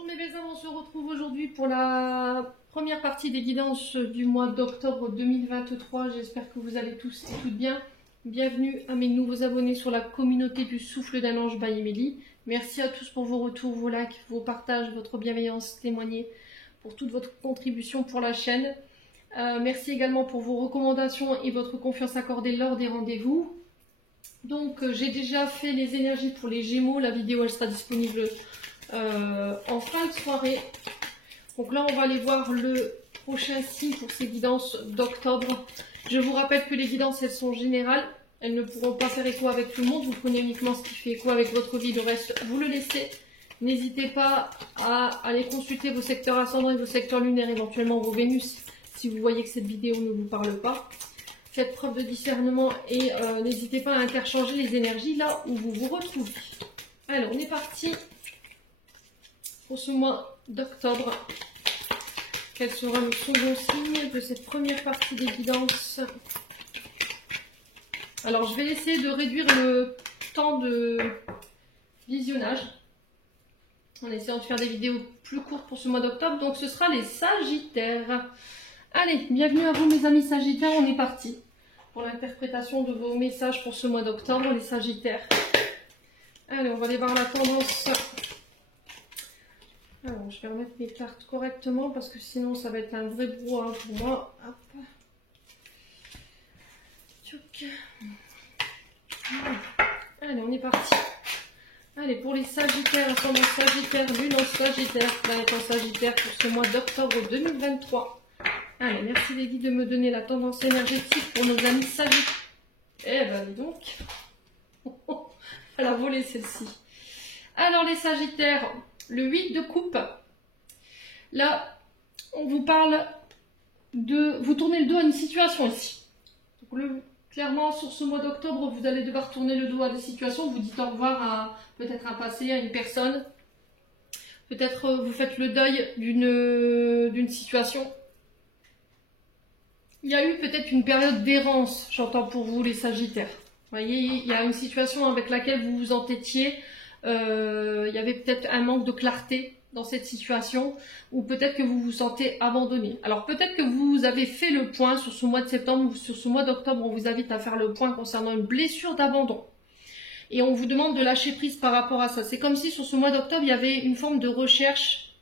Bonjour mes belles âmes, on se retrouve aujourd'hui pour la première partie des guidances du mois d'octobre 2023. J'espère que vous allez tous et toutes bien. Bienvenue à mes nouveaux abonnés sur la communauté du Souffle d'un Ange by Emily. Merci à tous pour vos retours, vos likes, vos partages, votre bienveillance témoignée, pour toute votre contribution pour la chaîne. Merci également pour vos recommandations et votre confiance accordée lors des rendez-vous. Donc j'ai déjà fait les énergies pour les Gémeaux, la vidéo elle sera disponible en fin de soirée. Donc là on va aller voir le prochain signe pour ces guidances d'octobre. Je vous rappelle que les guidances elles sont générales, elles ne pourront pas faire écho avec tout le monde, vous prenez uniquement ce qui fait écho avec votre vie, le reste vous le laissez. N'hésitez pas à aller consulter vos secteurs ascendants et vos secteurs lunaires, éventuellement vos Vénus, si vous voyez que cette vidéo ne vous parle pas. Faites preuve de discernement et n'hésitez pas à interchanger les énergies là où vous vous retrouvez. Alors on est parti pour ce mois d'octobre. Quel sera le second signe de cette première partie des guidances? Alors je vais essayer de réduire le temps de visionnage en essayant de faire des vidéos plus courtes pour ce mois d'octobre. Donc ce sera les Sagittaires. Allez, bienvenue à vous mes amis Sagittaires, on est parti pour l'interprétation de vos messages pour ce mois d'octobre, les Sagittaires. Allez, on va aller voir la tendance. Alors, je vais remettre mes cartes correctement parce que sinon ça va être un vrai brouhaha pour moi. Hop. Tchouk. Allez, on est parti. Allez, pour les Sagittaires, ascendant Sagittaire, lune en Sagittaire, planète en Sagittaire pour ce mois d'octobre 2023. Allez, merci les guides de me donner la tendance énergétique pour nos amis Sagittaires. Eh ben, dis donc. Elle a volé celle-ci. Alors, les Sagittaires, le 8 de coupe. Là, on vous parle de... Vous tournez le dos à une situation ici. Donc, clairement, sur ce mois d'octobre, vous allez devoir tourner le dos à des situations. Vous dites au revoir à peut-être un passé, à une personne. Peut-être vous faites le deuil d'une situation. Il y a eu peut-être une période d'errance, j'entends pour vous les Sagittaires. Vous voyez, il y a une situation avec laquelle vous vous entêtiez. Il y avait peut-être un manque de clarté dans cette situation, ou peut-être que vous vous sentez abandonné. Alors peut-être que vous avez fait le point sur ce mois de septembre ou sur ce mois d'octobre, on vous invite à faire le point concernant une blessure d'abandon. Et on vous demande de lâcher prise par rapport à ça. C'est comme si sur ce mois d'octobre, il y avait une forme de recherche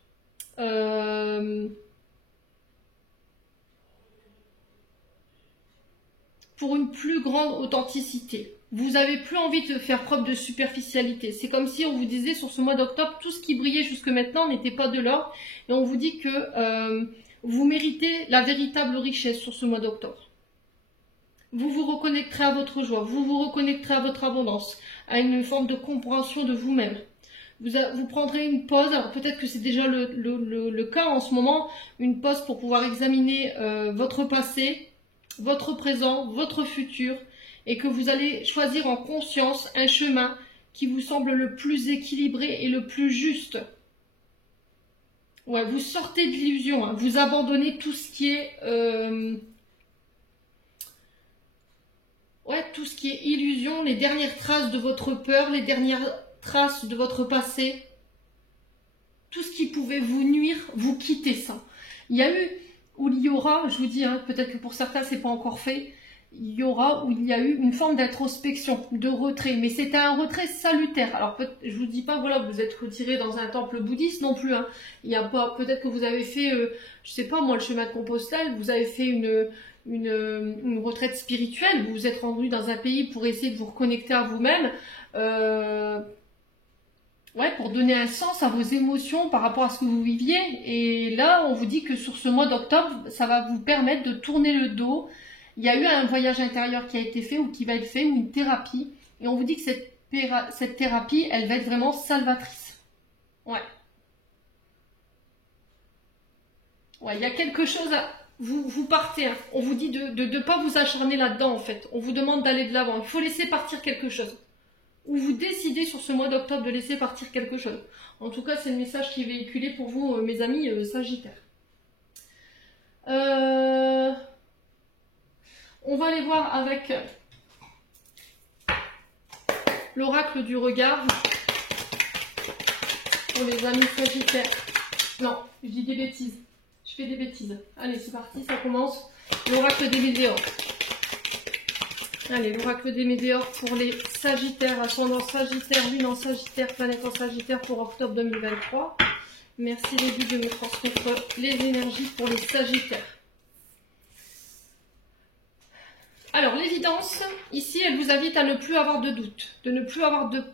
pour une plus grande authenticité. Vous n'avez plus envie de faire preuve de superficialité. C'est comme si on vous disait sur ce mois d'octobre, tout ce qui brillait jusque maintenant n'était pas de l'or. Et on vous dit que vous méritez la véritable richesse sur ce mois d'octobre. Vous vous reconnecterez à votre joie, vous vous reconnecterez à votre abondance, à une forme de compréhension de vous-même. Vous prendrez une pause, alors peut-être que c'est déjà le cas en ce moment, une pause pour pouvoir examiner votre passé, votre présent, votre futur, et que vous allez choisir en conscience un chemin qui vous semble le plus équilibré et le plus juste. Ouais, vous sortez de l'illusion, hein, vous abandonnez tout ce qui est tout ce qui est illusion, les dernières traces de votre peur, les dernières traces de votre passé, tout ce qui pouvait vous nuire, vous quittez ça. Il y a eu, ou il y aura, je vous dis, hein, peut-être que pour certains c'est pas encore fait, il y aura ou il y a eu une forme d'introspection, de retrait, mais c'était un retrait salutaire. Alors je vous dis pas, voilà, vous êtes retiré dans un temple bouddhiste non plus, hein. Il y a pas, peut-être que vous avez fait, je sais pas moi, le chemin de Compostelle, vous avez fait une retraite spirituelle, vous vous êtes rendu dans un pays pour essayer de vous reconnecter à vous-même, pour donner un sens à vos émotions par rapport à ce que vous viviez. Et là, on vous dit que sur ce mois d'octobre, ça va vous permettre de tourner le dos. Il y a eu un voyage intérieur qui a été fait ou qui va être fait, ou une thérapie. Et on vous dit que cette thérapie, elle va être vraiment salvatrice. Ouais. Ouais, il y a quelque chose à... Vous partez, hein. On vous dit de ne pas vous acharner là-dedans, en fait. On vous demande d'aller de l'avant. Il faut laisser partir quelque chose. Ou vous décidez sur ce mois d'octobre de laisser partir quelque chose. En tout cas, c'est le message qui est véhiculé pour vous, mes amis Sagittaires. On va aller voir avec l'oracle du regard. pour les amis Sagittaires. Non, je dis des bêtises. Je fais des bêtises. Allez, c'est parti, ça commence. L'oracle des météores. Allez, l'oracle des météores pour les Sagittaires, ascendant Sagittaire, lune en Sagittaire, planète en Sagittaire pour octobre 2023. Merci les guides de me transmettre les énergies pour les Sagittaires. Alors, l'évidence, ici, elle vous invite à ne plus avoir de doute, de ne plus avoir de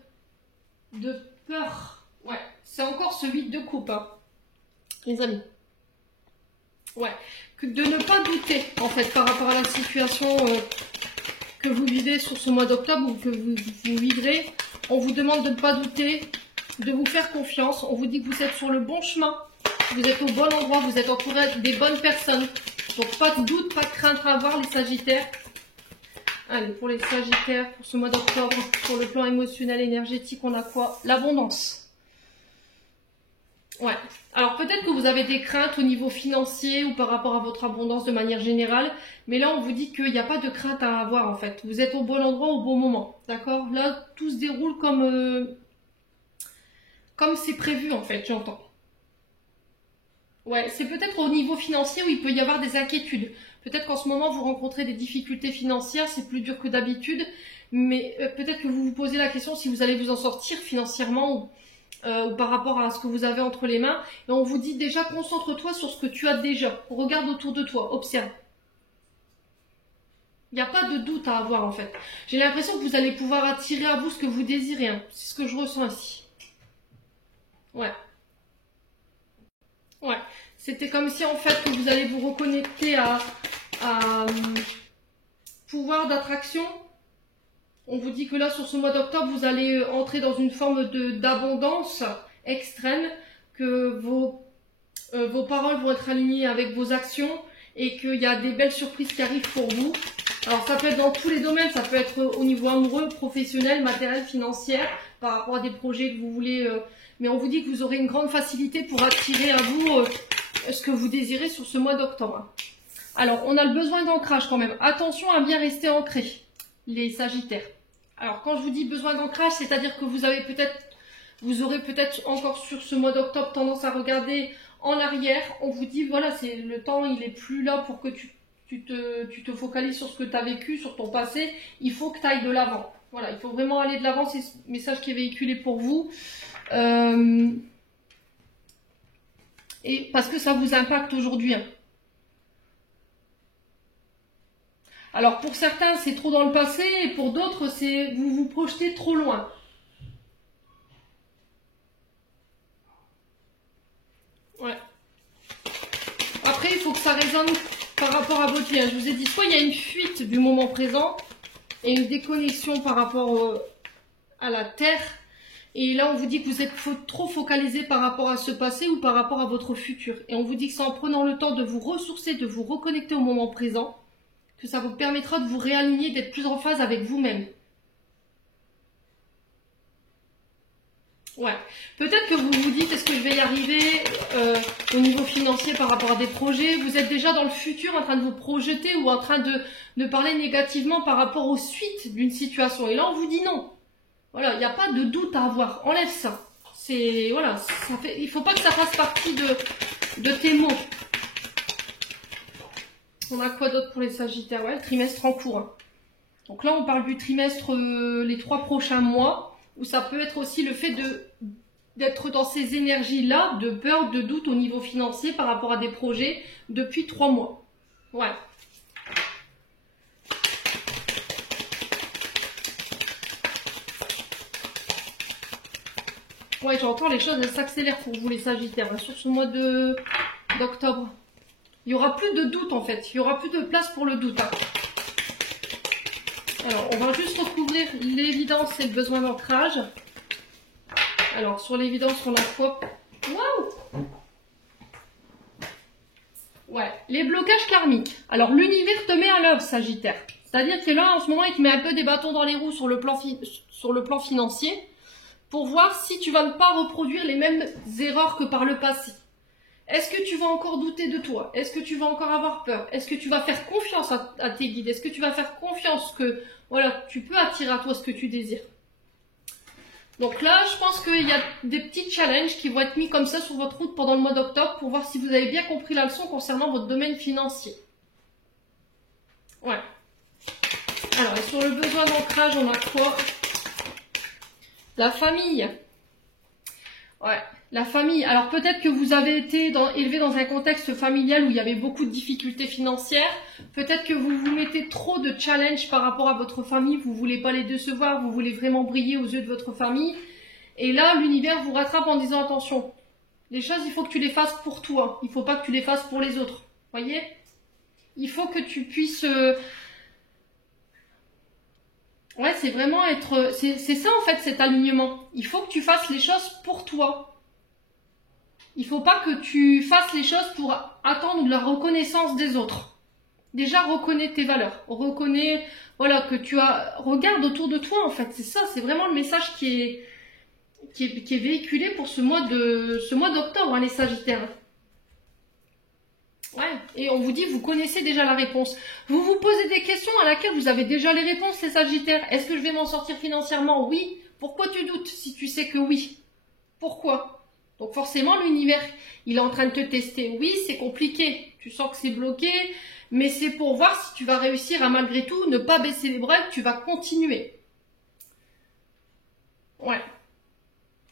peur. Ouais, c'est encore ce 8 de coupe, hein, les amis. Ouais, de ne pas douter, en fait, par rapport à la situation que vous vivez sur ce mois d'octobre ou que vous vivrez. On vous demande de ne pas douter, de vous faire confiance. On vous dit que vous êtes sur le bon chemin, vous êtes au bon endroit, vous êtes entouré des bonnes personnes. Donc, pas de doute, pas de crainte à avoir, les Sagittaires. Allez, pour les Sagittaires, pour ce mois d'octobre, sur le plan émotionnel, énergétique, on a quoi? L'abondance. Ouais. Alors, peut-être que vous avez des craintes au niveau financier ou par rapport à votre abondance de manière générale. Mais là, on vous dit qu'il n'y a pas de crainte à avoir, en fait. Vous êtes au bon endroit, au bon moment. D'accord? Là, tout se déroule comme c'est prévu, en fait, j'entends. Ouais, c'est peut-être au niveau financier où il peut y avoir des inquiétudes. Peut-être qu'en ce moment, vous rencontrez des difficultés financières, c'est plus dur que d'habitude, mais peut-être que vous vous posez la question si vous allez vous en sortir financièrement ou par rapport à ce que vous avez entre les mains. Et on vous dit déjà, concentre-toi sur ce que tu as déjà. Regarde autour de toi, observe. Il n'y a pas de doute à avoir en fait. J'ai l'impression que vous allez pouvoir attirer à vous ce que vous désirez. Hein. C'est ce que je ressens ici. Ouais. Ouais. C'était comme si en fait que vous allez vous reconnecter à pouvoir d'attraction. On vous dit que là sur ce mois d'octobre vous allez entrer dans une forme d'abondance extrême, que vos paroles vont être alignées avec vos actions et qu'il y a des belles surprises qui arrivent pour vous. Alors ça peut être dans tous les domaines, ça peut être au niveau amoureux, professionnel, matériel, financier, par rapport à des projets que vous voulez, mais on vous dit que vous aurez une grande facilité pour attirer à vous ce que vous désirez sur ce mois d'octobre. Alors, on a le besoin d'ancrage quand même. Attention à bien rester ancré, les Sagittaires. Alors, quand je vous dis besoin d'ancrage, c'est-à-dire que vous aurez peut-être encore sur ce mois d'octobre tendance à regarder en arrière. On vous dit, voilà, c'est le temps, il est plus là pour que tu te focalises sur ce que tu as vécu, sur ton passé. Il faut que tu ailles de l'avant. Voilà, il faut vraiment aller de l'avant. C'est ce message qui est véhiculé pour vous. Et parce que ça vous impacte aujourd'hui. Hein. Alors pour certains c'est trop dans le passé et pour d'autres c'est vous vous projetez trop loin. Ouais. Après il faut que ça résonne par rapport à votre vie. Hein. Je vous ai dit soit il y a une fuite du moment présent et une déconnexion par rapport à la Terre. Et là, on vous dit que vous êtes trop focalisé par rapport à ce passé ou par rapport à votre futur. Et on vous dit que c'est en prenant le temps de vous ressourcer, de vous reconnecter au moment présent, que ça vous permettra de vous réaligner, d'être plus en phase avec vous-même. Ouais. Peut-être que vous vous dites, est-ce que je vais y arriver au niveau financier par rapport à des projets? Vous êtes déjà dans le futur en train de vous projeter ou en train de parler négativement par rapport aux suites d'une situation. Et là, on vous dit non. Voilà, il n'y a pas de doute à avoir. Enlève ça. C'est voilà, il ne faut pas que ça fasse partie de tes mots. On a quoi d'autre pour les Sagittaires? Ouais, le trimestre en cours. Hein. Donc là, on parle du trimestre les 3 prochains mois, où ça peut être aussi le fait d'être dans ces énergies-là, de peur, de doute au niveau financier par rapport à des projets depuis 3 mois. Ouais. Ouais, j'entends les choses, elles s'accélèrent pour vous les Sagittaires, hein, sur ce mois d'octobre. Il n'y aura plus de doute en fait, il n'y aura plus de place pour le doute. Hein. Alors, on va juste recouvrir l'évidence et le besoin d'ancrage. Alors, sur l'évidence, on a quoi? Waouh! Ouais, les blocages karmiques. Alors, l'univers te met à l'œuvre, Sagittaire. C'est-à-dire que là, en ce moment, il te met un peu des bâtons dans les roues sur le plan financier, pour voir si tu vas ne pas reproduire les mêmes erreurs que par le passé. Est-ce que tu vas encore douter de toi? Est-ce que tu vas encore avoir peur? Est-ce que tu vas faire confiance à tes guides? Est-ce que tu vas faire confiance que voilà, tu peux attirer à toi ce que tu désires? Donc là, je pense qu'il y a des petits challenges qui vont être mis comme ça sur votre route pendant le mois d'octobre pour voir si vous avez bien compris la leçon concernant votre domaine financier. Ouais. Alors, et sur le besoin d'ancrage, on a quoi? La famille. Ouais, la famille. Alors peut-être que vous avez été élevé dans un contexte familial où il y avait beaucoup de difficultés financières. Peut-être que vous vous mettez trop de challenges par rapport à votre famille. Vous voulez pas les décevoir. Vous voulez vraiment briller aux yeux de votre famille. Et là, l'univers vous rattrape en disant attention. Les choses, il faut que tu les fasses pour toi. Il faut pas que tu les fasses pour les autres. Voyez? Il faut que tu puisses... Ouais, c'est vraiment être... C'est ça en fait cet alignement. Il faut que tu fasses les choses pour toi. Il faut pas que tu fasses les choses pour attendre la reconnaissance des autres. Déjà, reconnais tes valeurs. Reconnais, voilà, que tu as... Regarde autour de toi en fait. C'est ça, c'est vraiment le message qui est véhiculé pour ce mois d'octobre, hein, les Sagittaires. Ouais, et on vous dit, vous connaissez déjà la réponse. Vous vous posez des questions à laquelle vous avez déjà les réponses, les Sagittaires. Est-ce que je vais m'en sortir financièrement? Oui. Pourquoi tu doutes si tu sais que oui? Pourquoi? Donc forcément, l'univers, il est en train de te tester. Oui, c'est compliqué. Tu sens que c'est bloqué, mais c'est pour voir si tu vas réussir à malgré tout ne pas baisser les bras et que tu vas continuer. Ouais.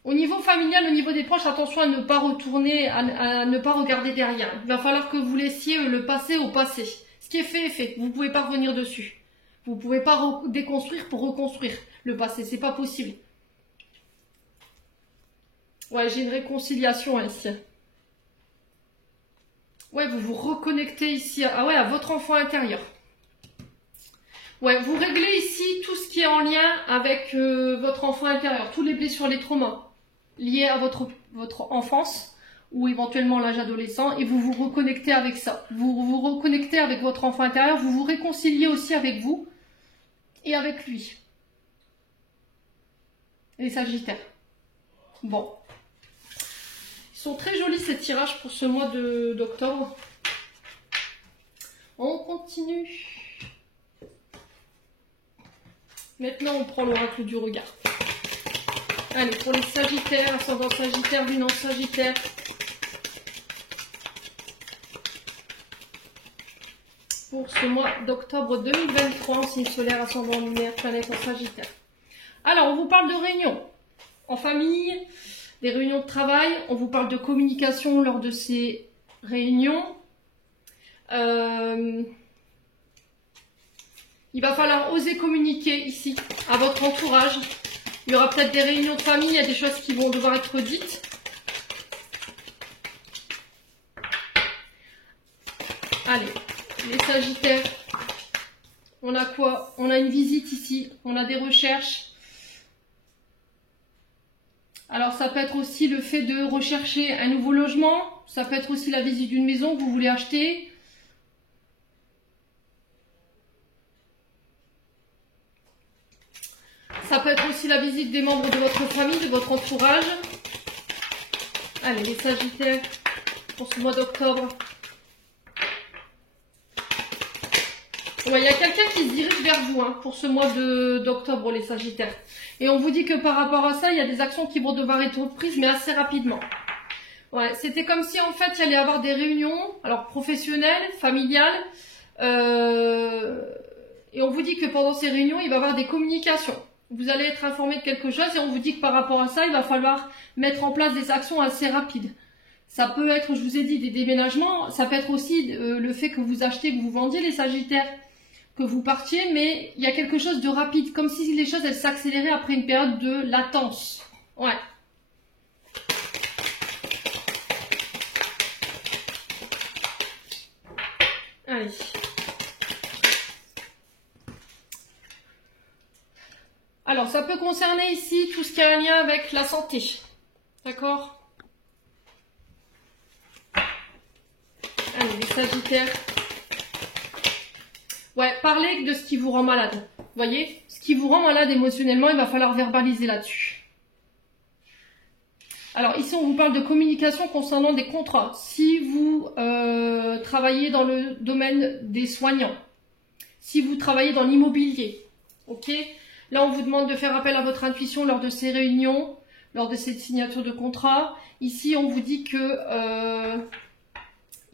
Au niveau familial, au niveau des proches, attention à ne pas retourner, à ne pas regarder derrière. Il va falloir que vous laissiez le passé au passé. Ce qui est fait est fait. Vous ne pouvez pas revenir dessus. Vous ne pouvez pas déconstruire pour reconstruire le passé. C'est pas possible. Ouais, j'ai une réconciliation ici. Ouais, vous vous reconnectez ici à votre enfant intérieur. Ouais, vous réglez ici tout ce qui est en lien avec votre enfant intérieur. Tous les blessures, les traumas liés à votre enfance ou éventuellement l'âge adolescent, et vous vous reconnectez avec ça. Vous vous reconnectez avec votre enfant intérieur, vous vous réconciliez aussi avec vous et avec lui. Les Sagittaires. Bon. Ils sont très jolis ces tirages pour ce mois d'octobre. On continue. Maintenant, on prend l'oracle du regard. Allez, pour les Sagittaires, ascendant Sagittaire, Lune en Sagittaire. Pour ce mois d'octobre 2023, signe solaire, ascendant lunaire, planète en Sagittaire. Alors, on vous parle de réunions en famille, des réunions de travail. On vous parle de communication lors de ces réunions. Il va falloir oser communiquer ici à votre entourage. Il y aura peut-être des réunions de famille, il y a des choses qui vont devoir être dites. Allez, les Sagittaires, on a quoi? On a une visite ici, on a des recherches. Alors ça peut être aussi le fait de rechercher un nouveau logement, ça peut être aussi la visite d'une maison que vous voulez acheter. Ça peut être aussi la visite des membres de votre famille, de votre entourage. Allez, les Sagittaires, pour ce mois d'octobre. Ouais, il y a quelqu'un qui se dirige vers vous hein, pour ce mois d'octobre, les Sagittaires. Et on vous dit que par rapport à ça, il y a des actions qui vont devoir être prises, mais assez rapidement. Ouais, c'était comme si en fait, il y allait y avoir des réunions, alors professionnelles, familiales. Et on vous dit que pendant ces réunions, il va y avoir des communications. Vous allez être informé de quelque chose et on vous dit que par rapport à ça, il va falloir mettre en place des actions assez rapides. Ça peut être, je vous ai dit, des déménagements. Ça peut être aussi le fait que vous achetez, que vous vendiez les Sagittaires, que vous partiez. Mais il y a quelque chose de rapide, comme si les choses elles s'accéléraient après une période de latence. Ouais. Allez. Alors, ça peut concerner ici tout ce qui a un lien avec la santé. D'accord? Allez, les Sagittaires. Ouais, parlez de ce qui vous rend malade. Vous voyez? Ce qui vous rend malade émotionnellement, il va falloir verbaliser là-dessus. Alors, ici, on vous parle de communication concernant des contrats. Si vous travaillez dans le domaine des soignants, si vous travaillez dans l'immobilier, ok? Là, on vous demande de faire appel à votre intuition lors de ces réunions, lors de cette signature de contrat. Ici, on vous dit que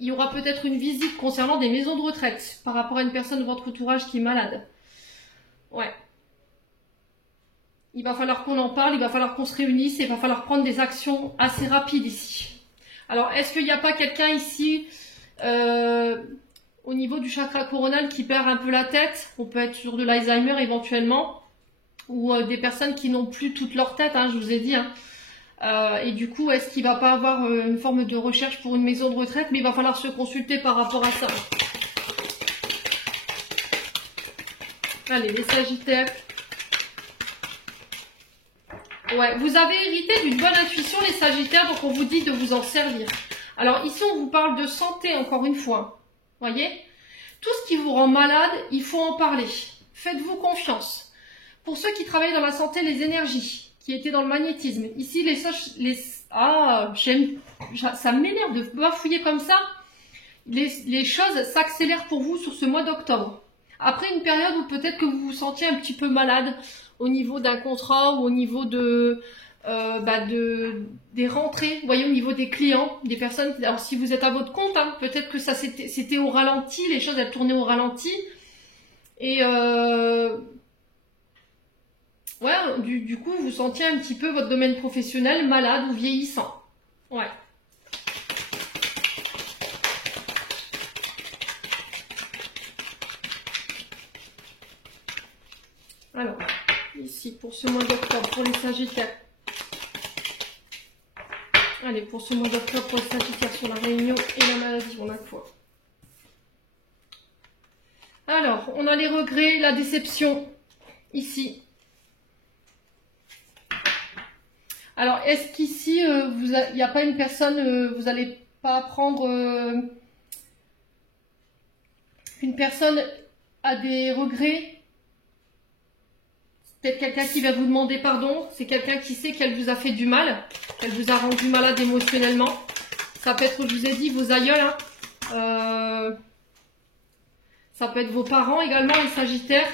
il y aura peut-être une visite concernant des maisons de retraite par rapport à une personne de votre entourage qui est malade. Ouais. Il va falloir qu'on en parle, il va falloir qu'on se réunisse et il va falloir prendre des actions assez rapides ici. Alors, est-ce qu'il n'y a pas quelqu'un ici au niveau du chakra coronal qui perd un peu la tête? On peut être sur de l'Alzheimer éventuellement, ou des personnes qui n'ont plus toute leur tête, hein, je vous ai dit. Hein. Et du coup, est-ce qu'il ne va pas avoir une forme de recherche pour une maison de retraite? Mais il va falloir se consulter par rapport à ça. Allez, les Sagittaires. Ouais, vous avez hérité d'une bonne intuition, les Sagittaires, donc on vous dit de vous en servir. Alors ici, on vous parle de santé, encore une fois. Voyez? Tout ce qui vous rend malade, il faut en parler. Faites-vous confiance. Pour ceux qui travaillent dans la santé, les énergies, qui étaient dans le magnétisme. Ici, ça m'énerve de bafouiller comme ça. Les choses s'accélèrent pour vous sur ce mois d'octobre. Après une période où peut-être que vous vous sentiez un petit peu malade au niveau d'un contrat ou au niveau des rentrées, vous voyez, au niveau des clients, des personnes. Alors si vous êtes à votre compte, hein, peut-être que ça c'était au ralenti, les choses elles tournaient au ralenti. Et ouais, du coup, vous sentiez un petit peu votre domaine professionnel malade ou vieillissant. Ouais. Alors, ici, pour ce mois d'octobre, pour les Sagittaires. Allez, pour ce mois d'octobre, pour les Sagittaires, sur la réunion et la maladie, on a quoi? Alors, on a les regrets, la déception, ici. Alors, est-ce qu'ici, il n'y a pas une personne, vous n'allez pas prendre... une personne a des regrets? Peut-être quelqu'un qui va vous demander pardon, c'est quelqu'un qui sait qu'elle vous a fait du mal, qu'elle vous a rendu malade émotionnellement. Ça peut être, je vous ai dit, vos aïeuls. Hein. Ça peut être vos parents également, les Sagittaires.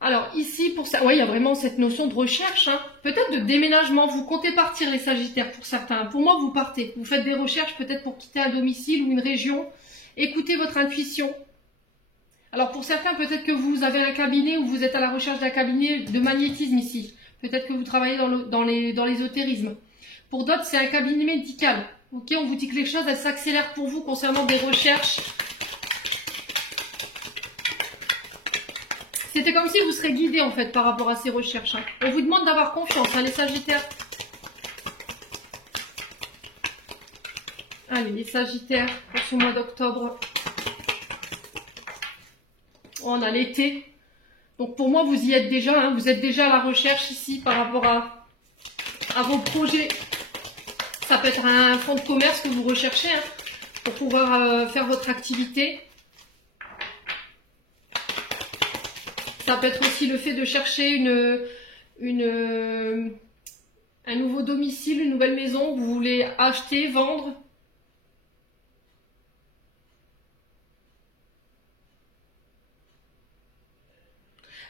Alors ici, pour ça, ouais, il y a vraiment cette notion de recherche. Hein. Peut-être de déménagement, vous comptez partir les Sagittaires pour certains. Pour moi, vous partez. Vous faites des recherches peut-être pour quitter un domicile ou une région. Écoutez votre intuition. Alors pour certains, peut-être que vous avez un cabinet ou vous êtes à la recherche d'un cabinet de magnétisme ici. Peut-être que vous travaillez dans l'ésotérisme. Pour d'autres, c'est un cabinet médical. Ok, on vous dit que les choses, elles s'accélèrent pour vous concernant des recherches. C'était comme si vous serez guidé en fait par rapport à ces recherches. Hein. On vous demande d'avoir confiance, hein, les Sagittaires. Allez, les Sagittaires pour ce mois d'octobre. On a l'été. Donc pour moi, vous y êtes déjà. Hein, vous êtes déjà à la recherche ici par rapport à vos projets. Ça peut être un fonds de commerce que vous recherchez hein, pour pouvoir faire votre activité. Ça peut être aussi le fait de chercher un nouveau domicile, une nouvelle maison que vous voulez acheter, vendre.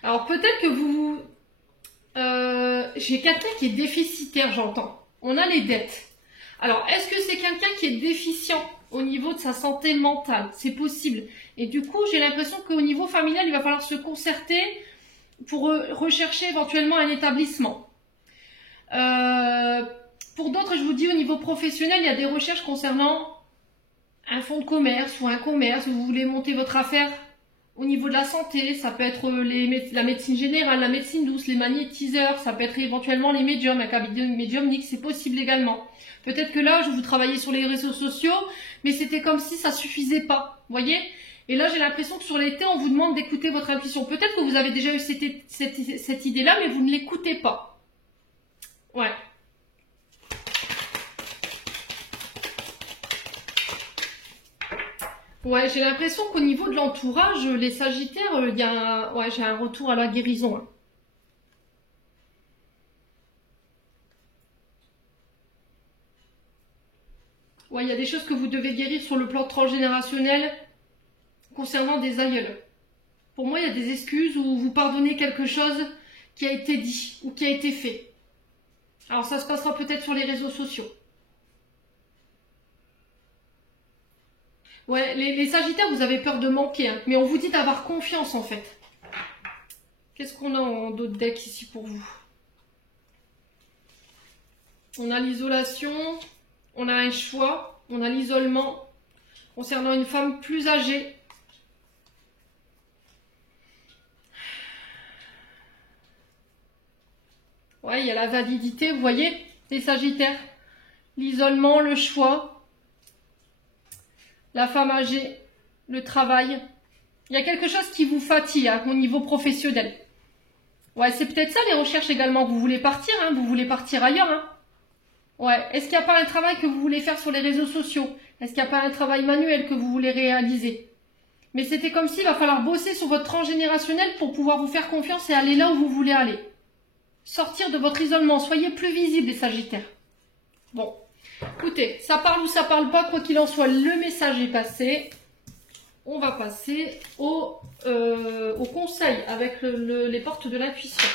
Alors peut-être que j'ai quelqu'un qui est déficitaire, j'entends. On a les dettes. Alors est-ce que c'est quelqu'un qui est déficient au niveau de sa santé mentale? C'est possible. Et du coup, j'ai l'impression qu'au niveau familial, il va falloir se concerter pour rechercher éventuellement un établissement. Pour d'autres, je vous dis, au niveau professionnel, il y a des recherches concernant un fonds de commerce ou un commerce où vous voulez monter votre affaire. Au niveau de la santé, ça peut être la médecine générale, la médecine douce, les magnétiseurs, ça peut être éventuellement les médiums, un cabinet médiumnique, c'est possible également. Peut-être que là, je vous travaillais sur les réseaux sociaux, mais c'était comme si ça suffisait pas, voyez? Et là, j'ai l'impression que sur l'été, on vous demande d'écouter votre intuition. Peut-être que vous avez déjà eu cette idée-là, mais vous ne l'écoutez pas. Ouais. Ouais, j'ai l'impression qu'au niveau de l'entourage, les Sagittaires, j'ai un retour à la guérison. Hein. Ouais, il y a des choses que vous devez guérir sur le plan transgénérationnel, concernant des aïeuls. Pour moi, il y a des excuses où vous pardonnez quelque chose qui a été dit ou qui a été fait. Alors ça se passera peut-être sur les réseaux sociaux. Ouais, les Sagittaires, vous avez peur de manquer, hein, mais on vous dit d'avoir confiance en fait. Qu'est-ce qu'on a en d'autres decks ici pour vous? On a l'isolation, on a un choix, on a l'isolement concernant une femme plus âgée. Ouais, il y a la validité, vous voyez, les Sagittaires. L'isolement, le choix, la femme âgée, le travail. Il y a quelque chose qui vous fatigue hein, au niveau professionnel. Ouais, c'est peut-être ça les recherches également. Vous voulez partir, hein, vous voulez partir ailleurs. Hein. Ouais, est-ce qu'il n'y a pas un travail que vous voulez faire sur les réseaux sociaux? Est-ce qu'il n'y a pas un travail manuel que vous voulez réaliser? Mais c'était comme s'il va falloir bosser sur votre transgénérationnel pour pouvoir vous faire confiance et aller là où vous voulez aller. Sortir de votre isolement, soyez plus visibles les Sagittaires. Bon, écoutez, ça parle ou ça parle pas, quoi qu'il en soit, le message est passé. On va passer au conseil avec les portes de l'intuition.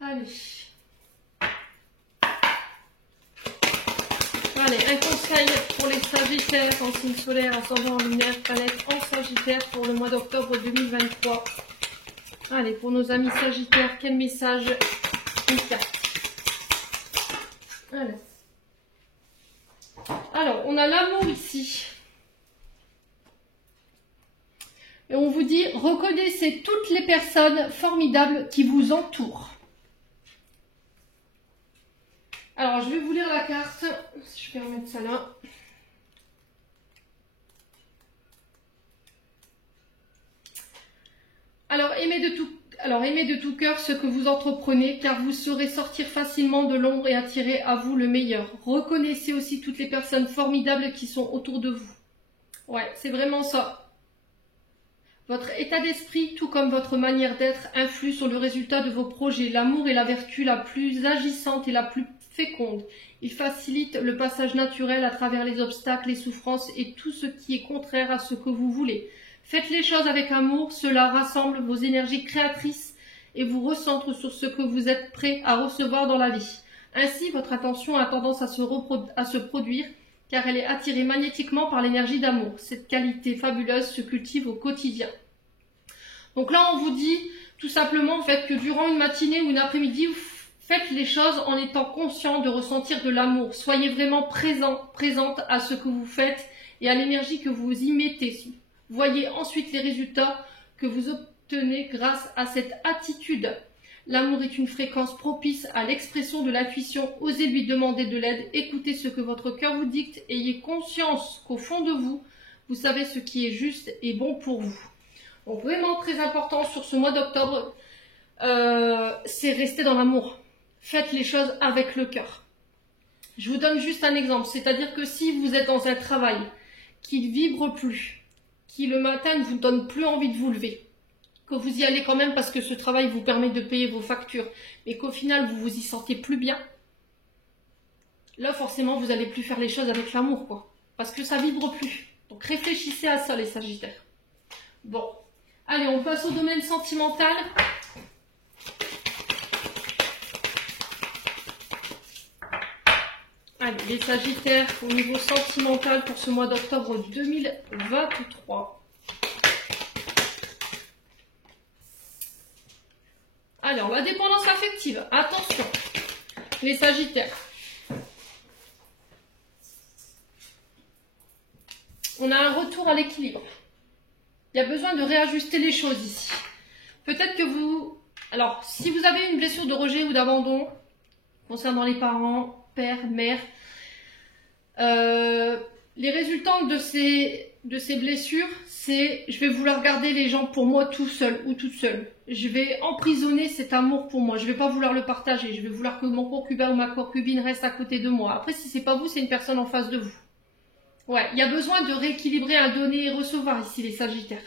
Allez. Allez, un conseil pour les Sagittaires en signe solaire, ascendant lunaire, planète en Sagittaire pour le mois d'octobre 2023. Allez, pour nos amis Sagittaires, quel message? Une carte. Allez. Alors, on a l'amour ici. Et on vous dit, reconnaissez toutes les personnes formidables qui vous entourent. Alors, je vais vous lire la carte. Je vais remettre ça là. Alors, aimez de tout cœur ce que vous entreprenez, car vous saurez sortir facilement de l'ombre et attirer à vous le meilleur. Reconnaissez aussi toutes les personnes formidables qui sont autour de vous. Ouais, c'est vraiment ça. Votre état d'esprit, tout comme votre manière d'être, influe sur le résultat de vos projets. L'amour est la vertu la plus agissante et la plus féconde. Il facilite le passage naturel à travers les obstacles, les souffrances et tout ce qui est contraire à ce que vous voulez. Faites les choses avec amour, cela rassemble vos énergies créatrices et vous recentre sur ce que vous êtes prêt à recevoir dans la vie. Ainsi, votre attention a tendance à se produire car elle est attirée magnétiquement par l'énergie d'amour. Cette qualité fabuleuse se cultive au quotidien. Donc là, on vous dit tout simplement en fait, que durant une matinée ou une après-midi, faites les choses en étant conscient de ressentir de l'amour. Soyez vraiment présente à ce que vous faites et à l'énergie que vous y mettez. Voyez ensuite les résultats que vous obtenez grâce à cette attitude. L'amour est une fréquence propice à l'expression de l'intuition. Osez lui demander de l'aide, écoutez ce que votre cœur vous dicte, ayez conscience qu'au fond de vous, vous savez ce qui est juste et bon pour vous. Donc vraiment très important sur ce mois d'octobre, c'est rester dans l'amour. Faites les choses avec le cœur. Je vous donne juste un exemple, c'est-à-dire que si vous êtes dans un travail qui ne vibre plus, qui le matin ne vous donne plus envie de vous lever, que vous y allez quand même parce que ce travail vous permet de payer vos factures, mais qu'au final vous vous y sentez plus bien, là forcément vous n'allez plus faire les choses avec l'amour, quoi, parce que ça vibre plus. Donc réfléchissez à ça les Sagittaires. Bon, allez, on passe au domaine sentimental. Allez, les Sagittaires au niveau sentimental pour ce mois d'octobre 2023. Alors, la dépendance affective, attention, les Sagittaires. On a un retour à l'équilibre. Il y a besoin de réajuster les choses ici. Peut-être que vous... Alors, si vous avez une blessure de rejet ou d'abandon concernant les parents, père, mère, les résultats de ces blessures, c'est je vais vouloir garder les gens pour moi tout seul ou toute seule. Je vais emprisonner cet amour pour moi. Je vais pas vouloir le partager. Je vais vouloir que mon concubin ou ma concubine reste à côté de moi. Après, si c'est pas vous, c'est une personne en face de vous. Ouais, il y a besoin de rééquilibrer un donner et recevoir ici, les Sagittaires.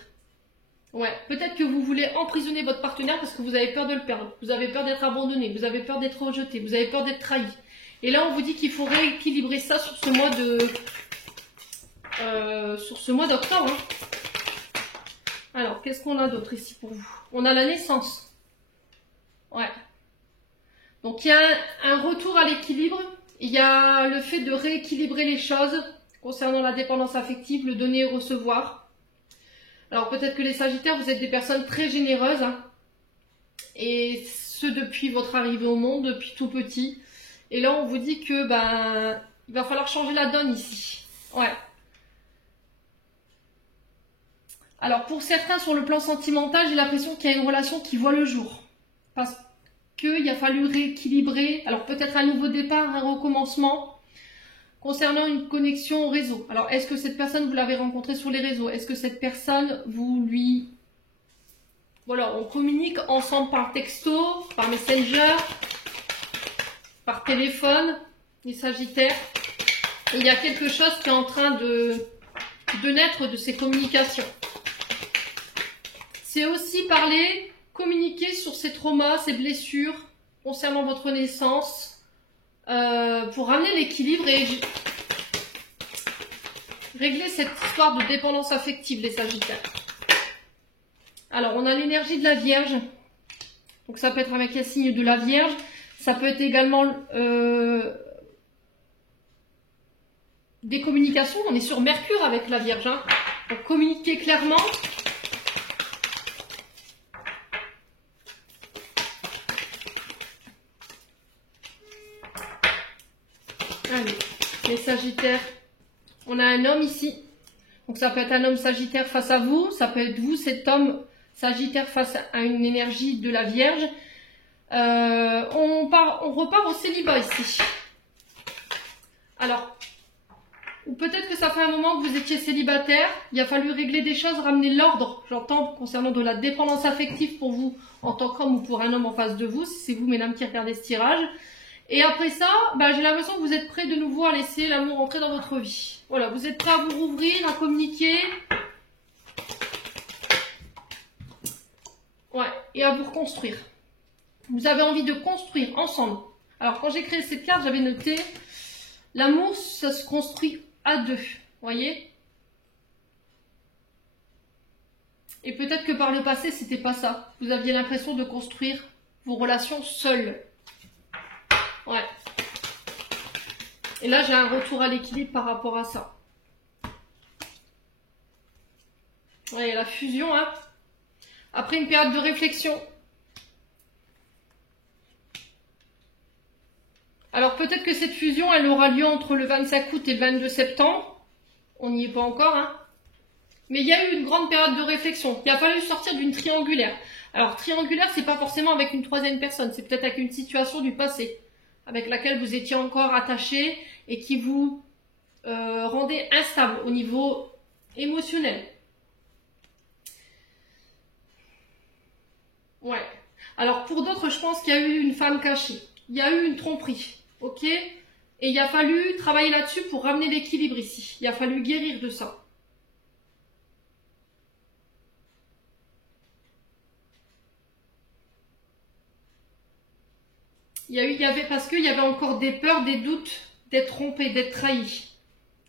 Ouais, peut-être que vous voulez emprisonner votre partenaire parce que vous avez peur de le perdre. Vous avez peur d'être abandonné. Vous avez peur d'être rejeté. Vous avez peur d'être trahi. Et là, on vous dit qu'il faut rééquilibrer ça sur ce mois d'octobre. Hein. Alors, qu'est-ce qu'on a d'autre ici pour vous? On a la naissance. Ouais. Donc, il y a un retour à l'équilibre. Il y a le fait de rééquilibrer les choses concernant la dépendance affective, le donner et recevoir. Alors, peut-être que les Sagittaires, vous êtes des personnes très généreuses. Hein, et ce, depuis votre arrivée au monde, depuis tout petit. Et là, on vous dit que il va falloir changer la donne ici. Ouais. Alors, pour certains, sur le plan sentimental, j'ai l'impression qu'il y a une relation qui voit le jour. Parce qu'il a fallu rééquilibrer. Alors, peut-être un nouveau départ, un recommencement concernant une connexion au réseau. Alors, est-ce que cette personne, vous l'avez rencontrée sur les réseaux? Est-ce que cette personne, vous lui... Voilà, on communique ensemble par texto, par Messenger, par téléphone, les Sagittaires. Et il y a quelque chose qui est en train de naître de ces communications. C'est aussi parler, communiquer sur ces traumas, ces blessures concernant votre naissance, pour ramener l'équilibre et régler cette histoire de dépendance affective, les Sagittaires. Alors, on a l'énergie de la Vierge. Donc, ça peut être avec un signe de la Vierge. Ça peut être également des communications. On est sur Mercure avec la Vierge. Hein. Donc, communiquer clairement. Allez, les Sagittaires. On a un homme ici. Donc, ça peut être un homme Sagittaire face à vous. Ça peut être vous, cet homme Sagittaire face à une énergie de la Vierge. On repart au célibat ici. Alors, ou peut-être que ça fait un moment que vous étiez célibataire. Il a fallu régler des choses, ramener l'ordre. J'entends concernant de la dépendance affective pour vous en tant qu'homme ou pour un homme en face de vous. Si c'est vous, mesdames, qui regardez ce tirage. Et après ça, j'ai l'impression que vous êtes prêts de nouveau à laisser l'amour entrer dans votre vie. Voilà, vous êtes prêts à vous rouvrir, à communiquer. Ouais, et à vous reconstruire. Vous avez envie de construire ensemble. Alors, quand j'ai créé cette carte, j'avais noté l'amour, ça se construit à deux. Voyez? Et peut-être que par le passé, c'était pas ça. Vous aviez l'impression de construire vos relations seules. Ouais. Et là, j'ai un retour à l'équilibre par rapport à ça. Ouais, il y a la fusion, hein. Après une période de réflexion. Alors peut-être que cette fusion, elle aura lieu entre le 25 août et le 22 septembre. On n'y est pas encore, hein. Mais il y a eu une grande période de réflexion. Il a fallu sortir d'une triangulaire. Alors triangulaire, c'est pas forcément avec une troisième personne. C'est peut-être avec une situation du passé, avec laquelle vous étiez encore attaché et qui vous rendait instable au niveau émotionnel. Ouais. Alors pour d'autres, je pense qu'il y a eu une femme cachée. Il y a eu une tromperie. Ok? Et il a fallu travailler là-dessus pour ramener l'équilibre ici. Il a fallu guérir de ça. Parce qu'il y avait encore des peurs, des doutes d'être trompé, d'être trahi.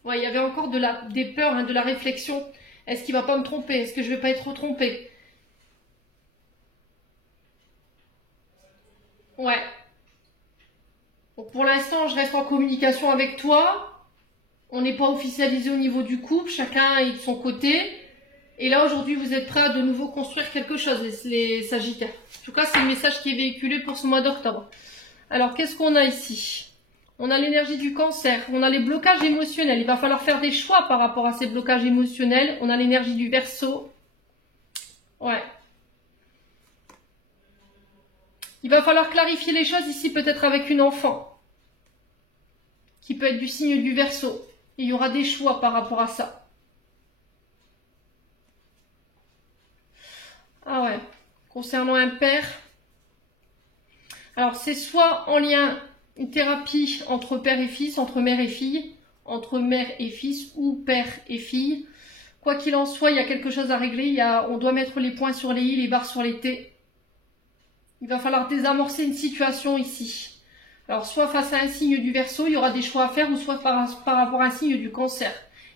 Ouais, il y avait encore des peurs, hein, de la réflexion. Est-ce qu'il va pas me tromper? Est-ce que je vais pas être trompée? Ouais. Donc pour l'instant, je reste en communication avec toi. On n'est pas officialisé au niveau du couple. Chacun est de son côté. Et là, aujourd'hui, vous êtes prêts à de nouveau construire quelque chose, les Sagittaires. En tout cas, c'est le message qui est véhiculé pour ce mois d'octobre. Alors, qu'est-ce qu'on a ici? On a l'énergie du Cancer. On a les blocages émotionnels. Il va falloir faire des choix par rapport à ces blocages émotionnels. On a l'énergie du Verseau. Ouais. Il va falloir clarifier les choses ici, peut-être avec une enfant, qui peut être du signe du Verseau. Il y aura des choix par rapport à ça. Ah ouais. Concernant un père, alors c'est soit en lien, une thérapie entre père et fils, entre mère et fille, entre mère et fils ou père et fille. Quoi qu'il en soit, il y a quelque chose à régler. On doit mettre les points sur les i, les barres sur les t. Il va falloir désamorcer une situation ici. Alors, soit face à un signe du Verseau, il y aura des choix à faire, ou soit par rapport à un signe du Cancer.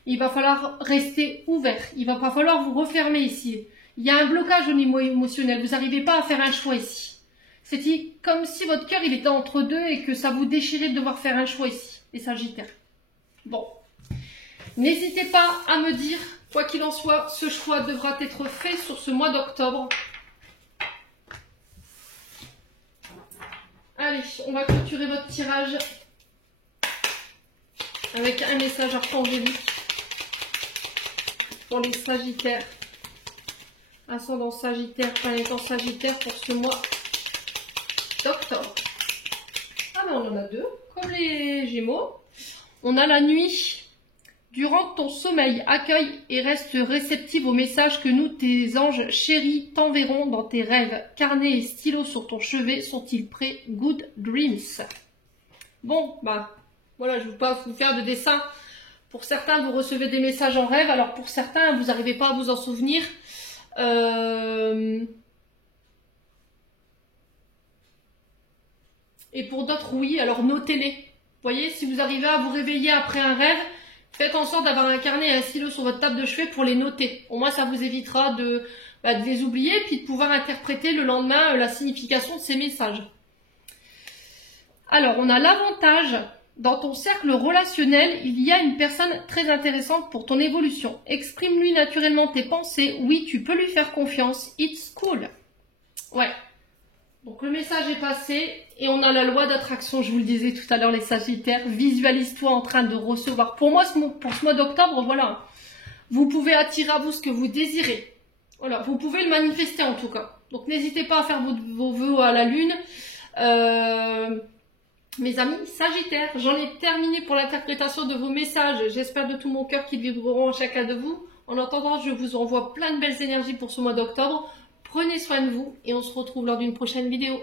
Il va falloir rester ouvert. Il va pas falloir vous refermer ici. Il y a un blocage au niveau émotionnel. Vous n'arrivez pas à faire un choix ici. C'est comme si votre cœur il était entre deux et que ça vous déchirait de devoir faire un choix ici, les Sagittaires. Bon. N'hésitez pas à me dire, quoi qu'il en soit, ce choix devra être fait sur ce mois d'octobre. Allez, on va clôturer votre tirage avec un message archangélique pour les Sagittaires. Ascendant Sagittaire, planète en Sagittaire pour ce mois d'octobre. Ah ben on en a deux, comme les Gémeaux. On a la nuit. Durant ton sommeil, accueille et reste réceptive aux messages que nous, tes anges chéris, t'enverront dans tes rêves. Carnet et stylo sur ton chevet sont-ils prêts? Good dreams. Bon, bah voilà, je ne vais pas vous faire de dessin. Pour certains, vous recevez des messages en rêve. Alors pour certains, vous n'arrivez pas à vous en souvenir. Et pour d'autres, oui. Alors notez-les. Vous voyez, si vous arrivez à vous réveiller après un rêve, faites en sorte d'avoir un carnet et un stylo sur votre table de chevet pour les noter. Au moins, ça vous évitera de les oublier puis de pouvoir interpréter le lendemain la signification de ces messages. Alors, on a l'avantage, dans ton cercle relationnel, il y a une personne très intéressante pour ton évolution. Exprime-lui naturellement tes pensées. Oui, tu peux lui faire confiance. It's cool. Ouais. Donc le message est passé et on a la loi d'attraction, je vous le disais tout à l'heure les Sagittaires, visualise-toi en train de recevoir. Pour moi, pour ce mois d'octobre, voilà, vous pouvez attirer à vous ce que vous désirez. Voilà, vous pouvez le manifester en tout cas. Donc n'hésitez pas à faire vos vœux à la lune. Mes amis Sagittaires, j'en ai terminé pour l'interprétation de vos messages. J'espère de tout mon cœur qu'ils vibreront à chacun de vous. En attendant, je vous envoie plein de belles énergies pour ce mois d'octobre. Prenez soin de vous et on se retrouve lors d'une prochaine vidéo.